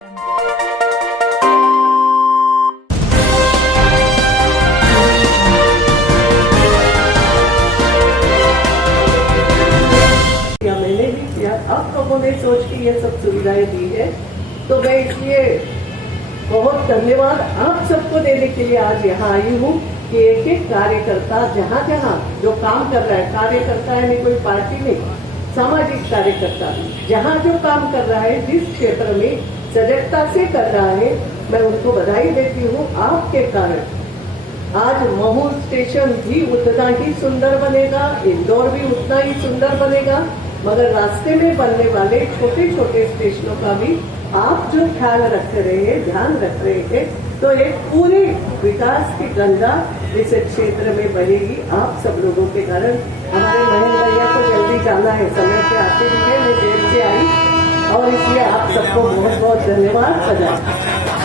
मैंने भी किया, अब लोगों ने सोच के ये सब सुविधाएं दी है, तो मैं इसलिए बहुत धन्यवाद आप सबको देने के लिए आज यहाँ आई हूँ कि एक एक कार्यकर्ता जहाँ जहाँ जो काम कर रहा है, कार्यकर्ता है नहीं कोई पार्टी नहीं, सामाजिक कार्यकर्ता जहाँ जो काम कर रहा है, जिस क्षेत्र में सजगता से कर रहा है, मैं उनको बधाई देती हूँ। आपके कारण आज महू स्टेशन भी उतना ही सुंदर बनेगा, इंदौर भी उतना ही सुंदर बनेगा, मगर रास्ते में बनने वाले छोटे छोटे स्टेशनों का भी आप जो ख्याल रख रहे हैं, ध्यान रख रहे हैं, तो एक पूरे विकास की गंगा इस क्षेत्र में बहेगी आप सब लोगों के कारण। हमारे महेंद्र भैया को जल्दी जाना है, समय पे आते भी है, मैं देर से आई और इसलिए आप सबको बहुत बहुत धन्यवाद।